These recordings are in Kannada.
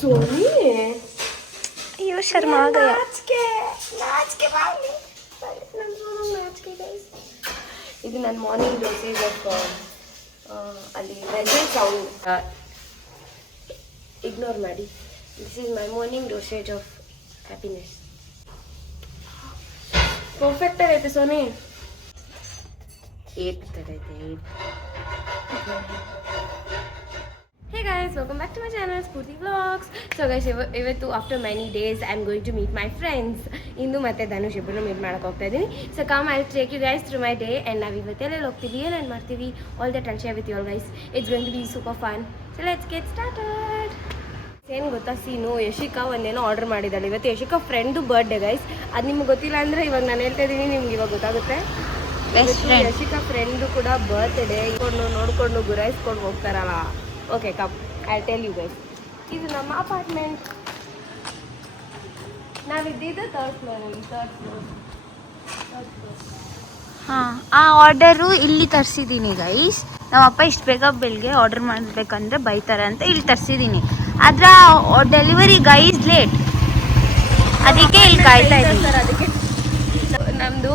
ಸೋನಿ ಅಯ್ಯೋ ಶರ್ಮ ಆಗಯ. ಇದು ನನ್ನ ಮಾರ್ನಿಂಗ್ ಡೋಸೇಜ್ ಆಫ್ ಅಲ್ಲಿ ವೆಜಲ್ ಸೌಂಡ್ ಇಗ್ನೋರ್ ಮಾಡಿ. This is my morning dosage of happiness. Perfect ಆಗೈತೆ Sony. 8 ತರೈತೆ. Hey guys, welcome back to my channel Spurti Vlogs. So guys, ಇವತ್ತು after many days I'm going to meet my friends. ಇಂದು ಮತ್ತೆ ಧನುಷ್ ಇಬ್ಬರು ಮೀಟ್ ಮಾಡಕ್ಕೆ ಹೋಗ್ತಾ ಇದ್ದೀನಿ. So come, I'll take you guys through my day and ನಾವು ಇವತ್ತೆಲ್ಲ ಹೋಗ್ತೀವಿ, ಏನೇನು ಮಾಡ್ತೀವಿ, all that I'll share with you all guys. It's going to be super fun. So let's get started. ಏನು ಗೊತ್ತಾ ಸೀನು, ಯಶಿಕಾ ಒಂದೇನೋ ಆರ್ಡರ್ ಮಾಡಿದ್ದಾಳೆ ಇವತ್ತು. Yashika friend birthday guys. ಅದು ನಿಮ್ಗೆ ಗೊತ್ತಿಲ್ಲ ಅಂದರೆ ಇವಾಗ ನಾನು ಹೇಳ್ತಾ ಇದ್ದೀನಿ, ನಿಮ್ಗೆ ಇವಾಗ ಗೊತ್ತಾಗುತ್ತೆ. ಯಶಿಕಾ ಫ್ರೆಂಡು ಕೂಡ ಬರ್ತ್ಡೇ ನೋಡ್ಕೊಂಡು ಗುರಾಯಿಸ್ಕೊಂಡು ಹೋಗ್ತಾರಲ್ಲ. Okay come, I tell you guys. ಇದು ನಮ್ಮ ಅಪಾರ್ಟ್ಮೆಂಟ್. ನಾವಿದ್ದಿದ್ದು ಥರ್ಡ್ ಫ್ಲೋರಲ್ಲಿ. ಹಾಂ, ಆ ಆರ್ಡರು ಇಲ್ಲಿ ತರಿಸಿದ್ದೀನಿ ಗೈಸ್. ನಮ್ಮಪ್ಪ ಇಷ್ಟು ಬೇಗ ಬೆಳಿಗ್ಗೆ ಆರ್ಡರ್ ಮಾಡಬೇಕಂದ್ರೆ ಬೈತಾರೆ ಅಂತ ಇಲ್ಲಿ ತರಿಸಿದ್ದೀನಿ. ಆದರೆ ಡೆಲಿವರಿ ಗೈಸ್ ಲೇಟ್, ಅದಕ್ಕೆ ಇಲ್ಲಿ ಕಾಯ್ತಾ ಇದ್ದೀನಿ ಸರ್. ಅದಕ್ಕೆ ನಮ್ಮದು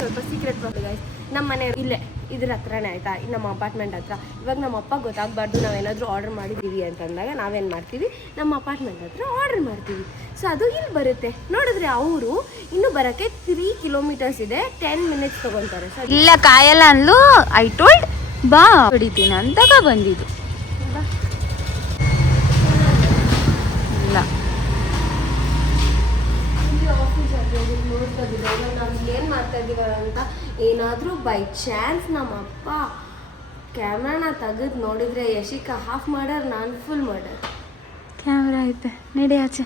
ಸ್ವಲ್ಪ ಸೀಕ್ರೆಟ್ ಪ್ರಾಬ್ಲಮ್ ಗೈಸ್. ನಮ್ಮ ಮನೆ ಇಲ್ಲೇ ಇದ್ರ ಹತ್ರನೇ ಆಯಿತಾ, ನಮ್ಮ ಅಪಾರ್ಟ್ಮೆಂಟ್ ಹತ್ರ. ಇವಾಗ ನಮ್ಮ ಅಪ್ಪ ಗೊತ್ತಾಗಬಾರ್ದು ನಾವೇನಾದರೂ ಆರ್ಡರ್ ಮಾಡಿದ್ದೀವಿ ಅಂತಂದಾಗ ನಾವೇನು ಮಾಡ್ತೀವಿ, ನಮ್ಮ ಅಪಾರ್ಟ್ಮೆಂಟ್ ಹತ್ರ ಆರ್ಡರ್ ಮಾಡ್ತೀವಿ. ಸೊ ಅದು ಇಲ್ಲಿ ಬರುತ್ತೆ. ನೋಡಿದ್ರೆ ಅವರು ಇನ್ನೂ ಬರೋಕ್ಕೆ 3 ಕಿಲೋಮೀಟರ್ಸ್ ಇದೆ, 10 ಮಿನಿಟ್ಸ್ ತೊಗೊತಾರೆ. ಸೊ ಇಲ್ಲ ಕಾಯಲ್ಲ ಅನ್ಲು. ಐ ಟೋಲ್ಡ್ ಬಾ ಹೊಡಿತೀನಿ ಅಂತಾಗ ಬಂದಿದ್ದು. ಇಲ್ಲ ನಾವು ಏನು ಮಾಡ್ತಾ ಇದ್ದೀವ ಅಂತ ಏನಾದರೂ ಬೈ ಚಾನ್ಸ್ ನಮ್ಮಪ್ಪ ಕ್ಯಾಮ್ರಾನ ತೆಗೆದು ನೋಡಿದರೆ ಯಶಿಕಾ ಹಾಫ್ ಮಾಡರ್, ನಾನು ಫುಲ್ ಮಾಡರ್. ಕ್ಯಾಮ್ರಾ ಐತೆ, ನಡಿ ಆಚೆ.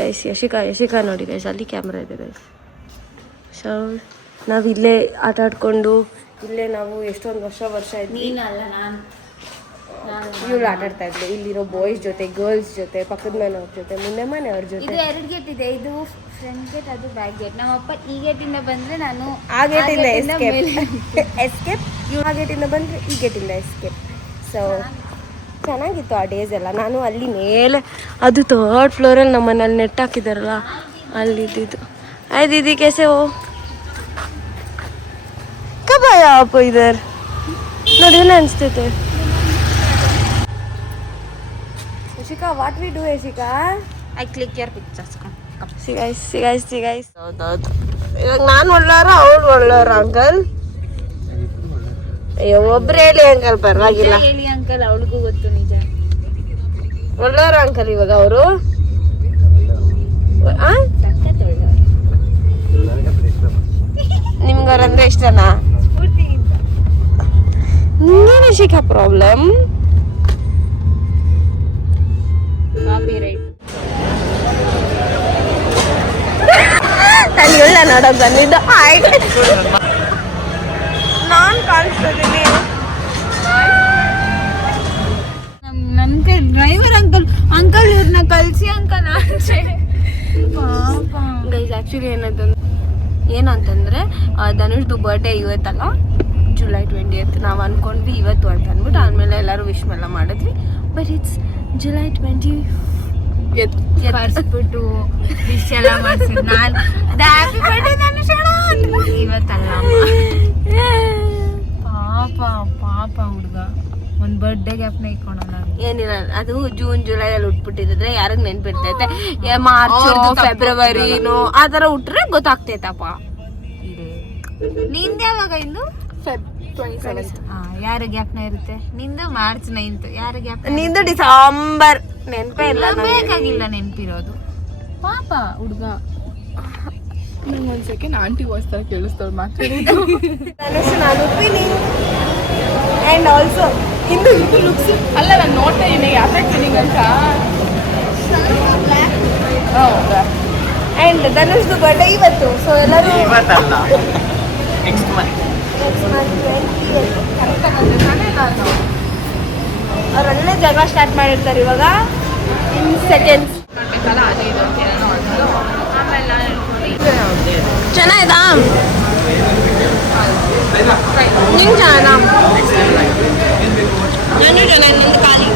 ಗೈಸ್ ಯಶಿಕಾ ನೋಡಿ ಗೈಸ್, ಅಲ್ಲಿ ಕ್ಯಾಮ್ರಾ ಇದೆ ಗೈಸ್. ಸೊ ನಾವು ಇಲ್ಲೇ ಆಟ ಆಡ್ಕೊಂಡು ಇಲ್ಲೇ ನಾವು ಎಷ್ಟೊಂದು ವರ್ಷ ಆಯ್ತು. ನೀನಲ್ಲ ನಾನು ಇವಳು ಆಟ ಆಡ್ತಾ ಇದ್ಲು ಇಲ್ಲಿರೋ ಬಾಯ್ಸ್ ಜೊತೆ, ಗರ್ಲ್ಸ್ ಜೊತೆ, ಪಕ್ಕದ ಮನೆಯವ್ರ ಜೊತೆ, ಮುಂದೆ ಮನೆಯವ್ರ ಜೊತೆ. ಇದು 2 ಗೇಟ್ ಇದೆ, ಇದು ಫ್ರಂಟ್ ಗೇಟ್, ಅದು ಬ್ಯಾಕ್ ಗೇಟ್. ನಮ್ಮಪ್ಪ ಈ ಗೇಟಿಂದ ಬಂದರೆ ನಾನು ಆ ಗೇಟಿಂದ ಎಸ್ಕೇಪ್, ಇವ್ರು ಆ ಗೇಟಿಂದ ಬಂದರೆ ಈ ಗೇಟಿಂದ ಎಸ್ಕೇಪ್. ಸೊ ಚೆನ್ನಾಗಿತ್ತು ಆ ಡೇಸ್ ಎಲ್ಲ. ನಾನು ಅಲ್ಲಿ ಮೇಲೆ ಅದು 3rd ಫ್ಲೋರಲ್ಲಿ ನಮ್ಮ ಮನೇಲಿ ನೆಟ್ ಹಾಕಿದಾರಲ್ಲ ಅಲ್ಲಿದ್ದು. ಆಯ್ ದೀದಿ कैसे हो? कब आया आप इधर? ನೋಡಿ ಏನು ಅನಿಸ್ತೈತೆ. Yashika, what we do Yashika? I click your pictures. ಸಿಗೈಸ್. ಹೌದೌದು. ಇವಾಗ ನಾನು ಒಳ್ಳಾರ, ಅವಳು ಒಳ್ಳಾರ ಅಂಕಲ್. ಅಯ್ಯೋ ಒಬ್ರು ಹೇಳಿ ಅಂಕಲ್, ಪರವಾಗಿಲ್ಲ ಹೇಳಿ ಅಂಕಲ್, ಅವಳಿಗೂ ಗೊತ್ತು ನಿಜ. ಒಳ್ಳಾರ ಅಂಕಲ್ ಇವಾಗ ಅವರು. ನಿಮ್ಗವ್ರಂದ್ರೆ ಇಷ್ಟನಾ? ನೀನು ಶಿಖಾ ಪ್ರಾಬ್ಲಮ್. ನಾನು ಹೇಳ ನೋಡಕ್ ಬಂದಿದ್ದು. ನಾನು ಕಾಣಿಸ್ತಿದ್ದೀನಿ. ನನ್ನ ಕೈ ಡ್ರೈವರ್ ಅಂಕಲ್ ಇವ್ರನ್ನ ಕಳಿಸಿ ಅಂಕಲ್ ಆಚೆ. ಗೈಸ್ ಆ್ಯಕ್ಚುಲಿ ಏನಂತಂದರೆ ಧನುಷ್ದು ಬರ್ಡೇ ಇವತ್ತಲ್ಲ, ಜುಲೈ 20th. ನಾವು ಅಂದ್ಕೊಂಡ್ವಿ ಇವತ್ತು ಅಂತ ಅಂದ್ಬಿಟ್ಟು ಆದಮೇಲೆ ಎಲ್ಲರೂ ವಿಶ್ ಎಲ್ಲ ಮಾಡಿದ್ವಿ. ಬಟ್ ಇಟ್ಸ್ ಜುಲೈ 20 ಕರ್ಸ್ಬಿಟ್ಟು ವಿಶ್ ಎಲ್ಲ ಮಾಡ್ಸಿದ್ದು ನಾನು. ಹ್ಯಾಪಿ ಬರ್ಡೇ ಧನುಷ್ ಇವತ್ತಲ್ಲ. ಪಾಪ ಹುಡುಗ ಒಂದು ಬರ್ಡೇ ಗ್ಯಾಪ್ನ ಇಟ್ಕೊಳಲ್ಲ. ಏನಿಲ್ಲ, ಅದು ಜೂನ್ ಜುಲೈಯಲ್ಲಿ ಉಟ್ಬಿಟ್ಟಿದ್ರೆ ಯಾರಿಗೆ ನೆನ್ಪಿರ್ತೈತೆ. ಮಾರ್ಚ್ ಫೆಬ್ರವರಿನೋ ಆ ಥರ ಉಟ್ರೆ ಗೊತ್ತಾಗ್ತೈತಪ್ಪ. ನಿಂದ ಯಾವಾಗ ಇನ್ನು? Feb 27th. ಯಾರ ಗ್ಯಾಪ್ನ ಇರುತ್ತೆ? ನಿಂದು ಮಾರ್ಚ್ 9th. ಯಾರ ಗ್ಯಾಪ್? ನಿಂದು ಡಿಸೆಂಬರ್. ನೆನಪೇ ಇಲ್ಲ, ಬೇಕಾಗಿಲ್ಲ ನೆನಪಿರೋದು. ಪಾಪ ಹುಡುಗ. ಒಂದ್ ಸೆಕೆಂಡ್ ಆಂಟಿ ವಾಯ್ಸ್ ತರ ಕೇಳಿಸ್ತಾಳೆ ಮಾತಾಡೋದು. ನಾನು ಟ್ವಿನಿಂಗ್ ಆ್ಯಂಡ್ ಆಲ್ಸೋ ಇದು ಲುಕ್ಸ್ ಅಲ್ಲ, ನಾನು ನೋಡ್ತಾ ಇದ್ದೀನಿ ಯಾಕೆ ಟ್ವಿನಿಂಗ್ ಅಂತ. ಹೌದಾ? ಆ್ಯಂಡ್ ಧನುಷ್ದು ಬರ್ಡೇ ಇವತ್ತು. ಸೊ ಎಲ್ಲರೂ ಇವತ್ತಲ್ಲ, ನೆಕ್ಸ್ಟ್ ಮಂತ್. ಅವರಲ್ಲೇ ಜಗಳ ಸ್ಟಾರ್ಟ್ ಮಾಡಿರ್ತಾರೆ ಇವಾಗ ಇನ್ ಸೆಕೆಂಡ್ಸ್. ಚೆನ್ನಾಯ್ತಾ? ನಿಂಗೆ ಚೆನ್ನಾಯ್ತಾ? ನಾನು ಚೆನ್ನಾಗಿ, ನಂದು ಖಾಲಿ.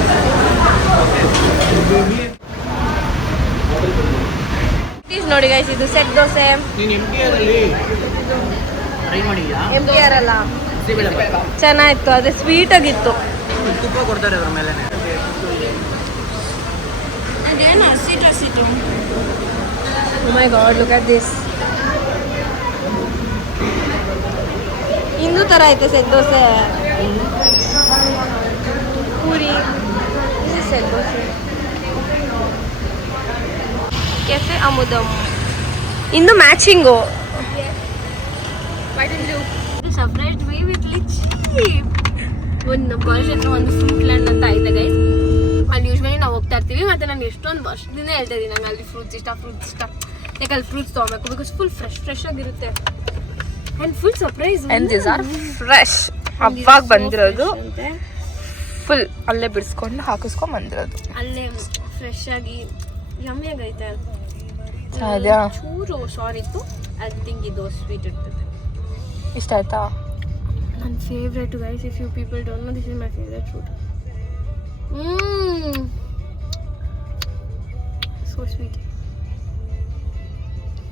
ನೋಡಿ ಗೈಸ್, ಇದು ಸೆಟ್ ದೋಸೆ. ನೀನು MTR ಅಲ್ಲಿ ಟ್ರೈ ಮಾಡಿದ್ಯಾ? MTR ಅಲ್ಲ, ಬಿಸಿಬೇಳೆಬಾತ್. ಚೆನ್ನಾಗಿತ್ತು, ಅದೇ ಸ್ವೀಟ್ ಆಗಿತ್ತು. ತುಪ್ಪ ಕೊಡ್ತಾರೆ ಅದ್ರ ಮೇಲೆ. ಅದೇನು ಹಸಿಟ್ಟು Oh my god, look at this. ಇನ್ನೂ ಥರ ಐತೆ ಸೆಟ್ ದೋಸೆ. ಪೂರಿ, ಇದು ಸೆಟ್ ದೋಸೆ. ಕೆಫೆ ಅಮುದಮ್ ಇಂದು matching. Surprise me with lychee. ಒಂದು ವರ್ಷನ್ ಒಂದು ಫ್ರೂಟ್ ಲ್ಯಾಂಡ್ ಅಂತ ಐತೆ ಗೈಸ್. ಅಲ್ಲಿ ಯೂಶ್ವಲಿ ನಾವು ಹೋಗ್ತಾ ಇರ್ತೀವಿ. ಮತ್ತು ನಾನು ಎಷ್ಟೊಂದು ವರ್ಷದಿಂದ ಹೇಳ್ತಾ ಇದ್ದೀನಿ, ನಂಗೆ ಅಲ್ಲಿ ಫ್ರೂಟ್ಸ್ ಇಷ್ಟ. ಯಾಕೆ ಅಲ್ಲಿ ಫ್ರೂಟ್ಸ್ ತೊಗೊಬೇಕು, ಬಿಕಾಸ್ ಫುಲ್ ಫ್ರೆಶ್ ಆಗಿರುತ್ತೆ. And full surprise. And this are fresh. ಹಬ್ಬಾಗ ಬಂದಿರೋದು, ಫುಲ್ ಅಲ್ಲೇ ಬಿಡಿಸ್ಕೊಂಡು ಹಾಕಿಸ್ಕೊಂಡು ಬಂದಿರೋದು. ಅಲ್ಲೇ ಫ್ರೆಶ್ ಆಗಿ ಯಮ್ಮಿಯಾಗೈತೆ. ಅದ್ಯಾ ಚೂರು ಸಾರಿ ಇತ್ತು. ಐ ಥಿಂಕ್ ಇದು ಸ್ವೀಟ್ ಇರ್ತದೆ. ಇಷ್ಟ ಆಯ್ತಾ? ನನ್ನ favourite guys. If you people don't know, this is my favourite fruit. So sweet.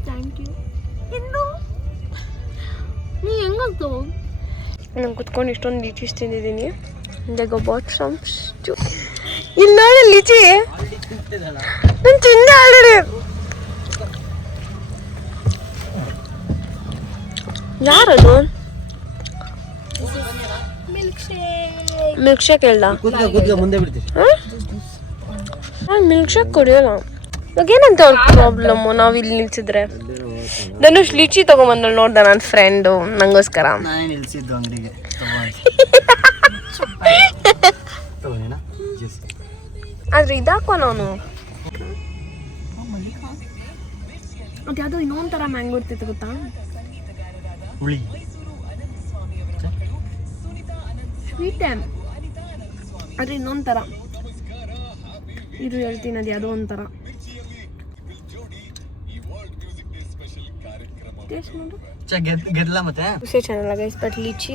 Thank you. ನೀ ಹೆಂಗಾಗ್ತು? ನಾನು ಕುತ್ಕೊಂಡು ಇಷ್ಟೊಂದು ಲೀಚೀಸ್ ತಿಂದಿದ್ದೀನಿ. ಇಲ್ಲಿ ನೋಡಿ ಲೀಚಿ, ನಾನು ತಿಂದೆ ಆಲ್ರೆಡಿ. ಯಾರದು? ಮಿಲ್ಕ್ ಶೇಕ್ ಹೇಳ್ದ? ಮುಂದೆ ಬಿಡ್ತೀವಿ. ನಾನು ಮಿಲ್ಕ್ ಶೇಕ್ ಕುಡಿಯೋಲ್ಲ. ಇವಾಗೇನಂತ ಅವ್ರ ಪ್ರಾಬ್ಲಮ್ಮು ನಾವು ಇಲ್ಲಿ ನಿಲ್ಸಿದ್ರೆ? ಧನುಷ್ ಲೀಚಿ ತೊಗೊಂಬಂದಳು ನೋಡ್ದ ನನ್ನ ಫ್ರೆಂಡು ನಂಗೋಸ್ಕರ. ನಾನೇ ನಿಲ್ಸಿದ್ದು ಅಂಗಡಿಗೆ. ಆದ್ರೆ ಇದಾಕೋ ನಾನು ಅದ್ಯಾವುದೋ ಇನ್ನೊಂದು ಥರ ಮ್ಯಾಂಗೋ ಇರ್ತಿತ್ತು ಗೊತ್ತಾ? ಹುಳಿ ಸ್ವೀಟ್ ಆದರೆ ಇನ್ನೊಂದು ಥರ. ಇದು ಹೇಳ್ತೀನಿ, ಅದು ಯಾವುದೋ ಒಂಥರ ಟೇಸ್ಟ್ ಮಾಡು. ಗೆದ್ದಲ ಮತ್ತೆ ಖುಷಿ ಚೆನ್ನಾಗಲ್ಲ guys, but lychee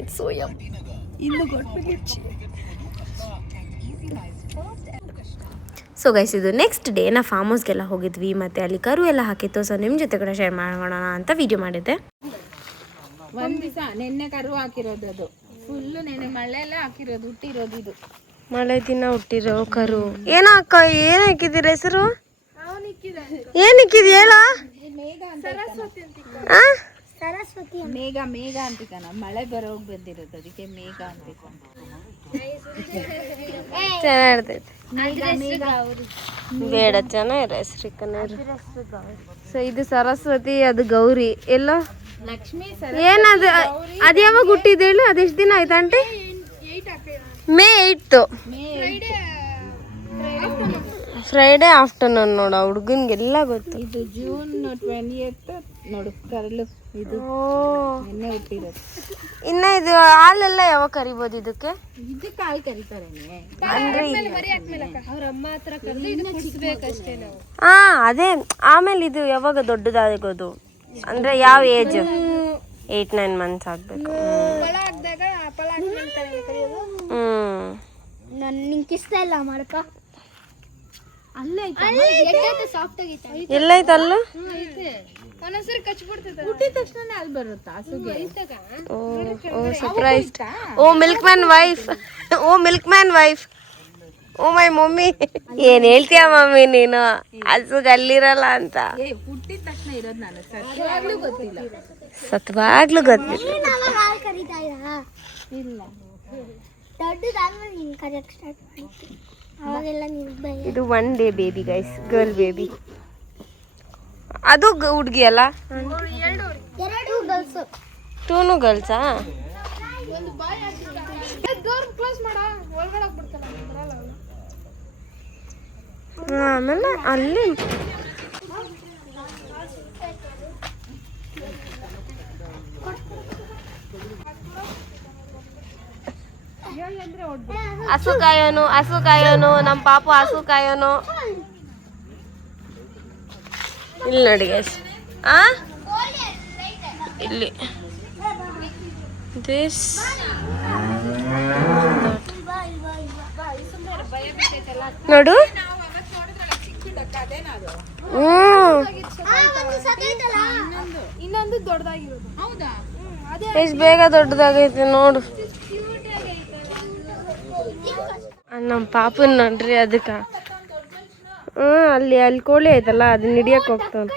it's so yum. ಇನ್ನು ಗೊತ್ತು ಲೀಚಿ. ಸೊ ಗೈಸ್, ಇದು ನೆಕ್ಸ್ಟ್ ಡೇ ನಾ ಫಾರ್ಮ್ ಹೌಸ್ಗೆಲ್ಲ ಹೋಗಿದ್ವಿ, ಮತ್ತು ಅಲ್ಲಿ ಕರು ಎಲ್ಲ ಹಾಕಿತ್ತು. ಸೊ ನಿಮ್ಮ ಜೊತೆ ಕೂಡ ಶೇರ್ ಮಾಡೋಣ ಅಂತ ವಿಡಿಯೋ ಮಾಡಿದ್ದೆ. ಒಂದು ದಿವಸ ನೆನ್ನೆ ಕರು ಹಾಕಿರೋದು, ಅದು ಫುಲ್ಲು ನೆನ್ನೆ ಮಳೆ ಎಲ್ಲ ಹಾಕಿರೋದು, ಹುಟ್ಟಿರೋದು ಇದು. ಮಳೆ ದಿನ ಹುಟ್ಟಿರೋ ಕರು. ಏನೋ ಅಕ್ಕ, ಏನು ಹಾಕಿದ್ದೀರ ಹೆಸರು? ಏನು ಇಕ್ಕಿದ್ ಹೇಳ? ಮೇಘ ಅಂತಿಕ, ಮಳೆ ಬರೋಗ್ ಬಂದಿರೋದು, ಅದಕ್ಕೆ ಮೇಘ ಅಂತಿಕ. ಚೆನ್ನಾಗಿರ್ತೈತೆ. ಬೇಡ, ಚೆನ್ನಾಗಿರ ಹೆಸರು. ಸೊ ಇದು ಸರಸ್ವತಿ, ಅದು ಗೌರಿ. ಎಲ್ಲ ಲಕ್ಷ್ಮಿ ಏನದು? ಅದು ಯಾವಾಗ ಹುಟ್ಟಿದ ಹೇಳು? ಅದೆಷ್ಟು ದಿನ ಆಯ್ತು aunty? May 8th, Friday afternoon. ನೋಡ ಹುಡುಗನ್ಗೆಲ್ಲ ಗೊತ್ತು. ಇದು June 20th ನೋಡು ಕರಲು, ಇದು ನೆನ್ನೆ ಹುಟ್ಟಿರೋದು. ಇನ್ನ ಇದು ಹಾಲೆಲ್ಲ ಯಾವಾಗ ಕರಿಬೋದು ಇದಕ್ಕೆ? ಇದಕ್ಕೆ ಹಾಲು ಕರಿತಾರೆ ಅವ್ರ ಅಮ್ಮ ಹತ್ರ ಕರಿಬೇಕಷ್ಟೇ ನಾವು. ಹಾ ಅದೇ. ಆಮೇಲೆ ಇದು ಯಾವಾಗ ದೊಡ್ಡದಾಗೋದು ಅಂದ್ರೆ ಯಾವ ಏಜ್? 8-9 months ಆಗ್ಬೇಕು. ನಿಂಕಿಸ್ತಾ ಇಲ್ಲ ಮಾಡಕ. ಎಲ್ಲೈತಲ್ಲ? ಹುಟ್ಟಿದ ತಕ್ಷಣ ಅಲ್ಲಿ ಬರುತ್ತಾ ಹಸುಗೆ? ಓ ಸರ್ಪ್ರೈಸ್. ಓ ಮಿಲ್ಕ್ ಮ್ಯಾನ್ ವೈಫ್. ಓ ಮಿಲ್ಕ್ ಮ್ಯಾನ್ ವೈಫ್. ಓ ಮೈ ಮಮ್ಮಿ. ಏನ್ ಹೇಳ್ತೀಯ ಮಮ್ಮಿ ನೀನು? ಹಸುಗೆ ಅಲ್ಲಿರಲ್ಲ ಅಂತ. ಹುಟ್ಟಿದ ತಕ್ಷಣ ಇರೋದು ನಾನು ಸತ್ಯವಾಗ್ಲೂ ಗೊತ್ತಿಲ್ಲ. ಸತ್ವಾಗ್ಲೂ ಗೊತ್ತಿಲ್ಲ. ಇಲ್ಲ ಇದು 1 day baby guys, girl baby. ಅದು ಹುಡುಗಿ ಅಲ್ಲ? 2 ಗರ್ಲ್ಸಾ? ಆಮೇಲೆ ಅಲ್ಲಿ ಹಸು ಕಾಯೋನು ನಮ್ಮ ಪಾಪು ಹಸು ಕಾಯೋನು. ಇಲ್ಲಿ ನೋಡಿ ಗೈಸ್, ಇಲ್ಲಿ ದಿಸ್ ನೋಡು. ಇನ್ನೊಂದು ದೊಡ್ಡದಾಗಿರೋದು. ಹೌದಾ? ಎಷ್ಟು ಬೇಗ ದೊಡ್ಡದಾಗೈತೆ ನೋಡು. ನಮ್ಮ ಪಾಪನ್ ನೋಡ್ರಿ ಅದಕ್ಕೆ. ಅಲ್ಲಿ ಕೋಳಿ ಐತಲ್ಲ ಅದನ್ನ ಹಿಡಿಯಕ್ಕೆ ಹೋಗ್ತಾನೆ.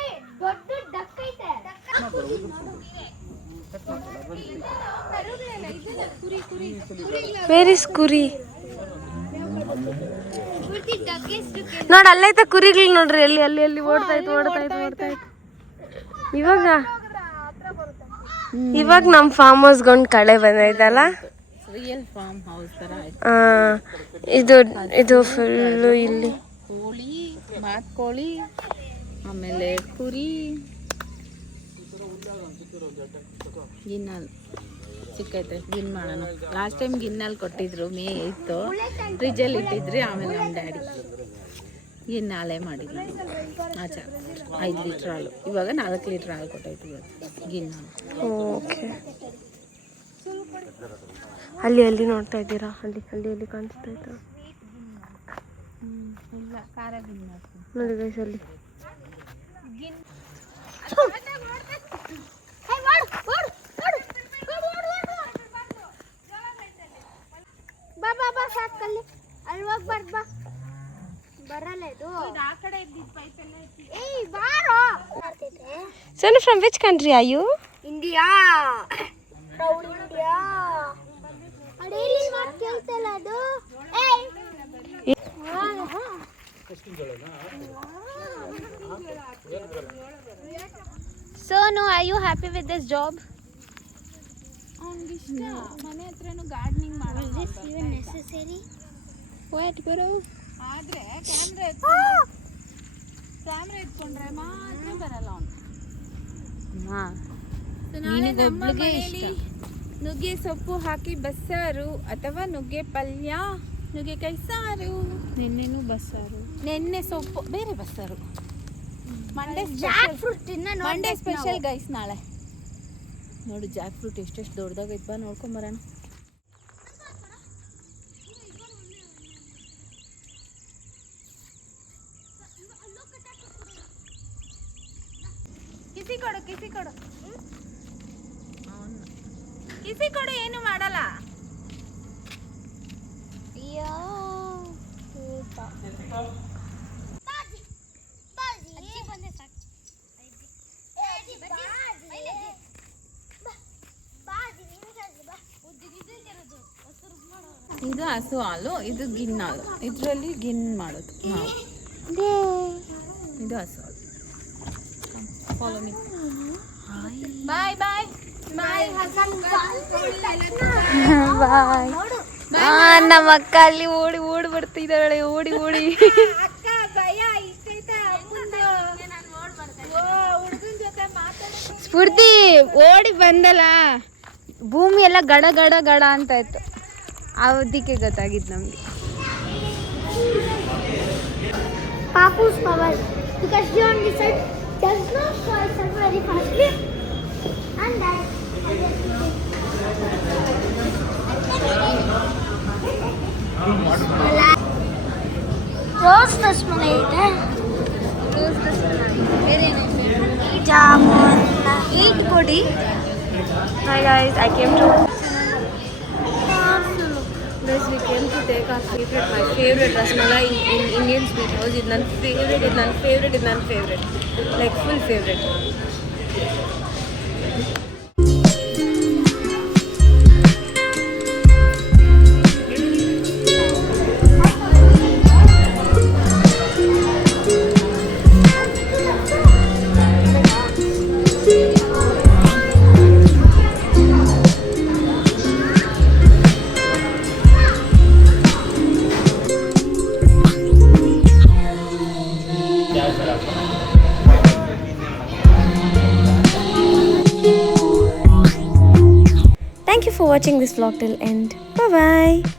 ವೇರಿಸ್ ಕುರಿ ನೋಡ್ ಅಲ್ಲೈತ ಕುರಿಗಳು ನೋಡ್ರಿ. ಅಲ್ಲಿ ಓಡ್ತಾಯ್ತು. ಇವಾಗ ನಮ್ಮ ಫಾರ್ಮ್ ಹೌಸ್ಗೊಂದು ಕಳೆ ಬಂದೈತಲ್ಲ. ರಿಯಲ್ ಫಾರ್ಮ್ ಹೌಸ್ ತರ ಇದು ಫುಲ್ಲು ಇಲ್ಲಿ ಕೋಳಿ, ಬಾತ್ಕೋಳಿ, ಆಮೇಲೆ ಕುರಿ, ಗಿನ್ನಲ್ ಸಿಕ್ಕೈತೆ. ಗಿನ್ ಮಾಡೋಣ. ಲಾಸ್ಟ್ ಟೈಮ್ ಗಿನ್ನಲ್ಲಿ ಕೊಟ್ಟಿದ್ರು, ಮೇ ಇತ್ತು, ಫ್ರಿಜ್ಜಲ್ಲಿ ಇಟ್ಟಿದ್ರಿ. ಆಮೇಲೆ ನಮ್ಮ ಡ್ಯಾಡಿ ಗಿನ್ನಾಲೆ ಮಾಡಿದ್ರು. ಆಚೆ 5 ಲೀಟ್ರ್ ಹಾಲು, ಇವಾಗ 4 ಲೀಟ್ರ್ ಹಾಲು ಕೊಟ್ಟೈತಿ ಗಿನ್ನ. ಓಕೆ. ಅಲ್ಲಿ ನೋಡ್ತಾ ಇದ್ದೀರಾ? ಅಲ್ಲಿ ಕಾಣಿಸ್ತಾ ಇತ್ತು ನೋಡಿ ಗೈಸ್. ಅಲ್ಲಿ Son, from which country are you? India. Proud India. ಅಡೇಲಿ ಮಾತು ಕೇಳ್ತಲ್ಲ ಅದು. Sonu, are you happy with this job? ಮನೆ ಹತ್ರನೂ ಗಾರ್ಡನಿಂಗ್ ಮಾಡೋದು. Is this even necessary? What, Guru? ಆದ್ರೆ ಕ್ಯಾಮ್ರಾ ಎತ್ಕೊಂಡ್ರೆ ಮಾತ್ರ ಬರಲ್ಲ ಅವನು. ನಿನಗೊಬ್ಳಿಗೆ ಇಷ್ಟ. ನುಗ್ಗೆ ಸೊಪ್ಪು ಹಾಕಿ ಬಸ್ಸಾರು ಅಥವಾ ನುಗ್ಗೆ ಪಲ್ಯ, ನುಗ್ಗೆಕಾಯಿ ಸಾರು. ನಿನ್ನೆನೂ ಬಸ್ಸಾರು, ನೆನ್ನೆ ಸೊಪ್ಪು, ಬೇರೆ ಬಸ್ಸಾರು. Monday special guys. ನಾಳೆ ನೋಡು ಜಾಕ್ ಫ್ರೂಟ್ ಎಷ್ಟೆಷ್ಟು ದೊಡ್ಡದಾಗೈತೆ. ಬಾ ನೋಡ್ಕೊಂಬರೋಣ. ಕಿಸಿ ಕೊಡು ಏನು ಮಾಡಲ್ಲ. ಇದು ಹಸು ಹಾಲು, ಇದು ಗಿನ್ ಹಾಲು. ಇದರಲ್ಲಿ ಗಿನ್ ಮಾಡೋದು ನಾವು. ಇದು ಹಸು ಹಾಲು. Follow me. Bye bye bye. Bye. ನಮ್ಮ ಅಕ್ಕ ಅಲ್ಲಿ ಓಡಿ ಬರ್ತಿದ್ದಾಳೆ. ಓಡಿ ಸ್ಫೂರ್ತಿ ಓಡಿ ಬಂದಲ್ಲ, ಭೂಮಿ ಎಲ್ಲ ಗಡ ಗಡ ಗಡ ಅಂತ ಇತ್ತು. ಅದಕ್ಕೆ ಗೊತ್ತಾಗಿದ್ದು ನಮ್ಗೆ. Papu's power, because he on the side does not fall very fastly, and that rose rasmalai ಇದೆ. ಜಾಮೂನ್ ಈಟ್ ಕೊಡಿ. Hi guys, I came to take our favorite, my favorite rasmalai in Indian Sweet House. It's my favorite. Like full favorite. Thank you for watching this vlog till end. Bye bye.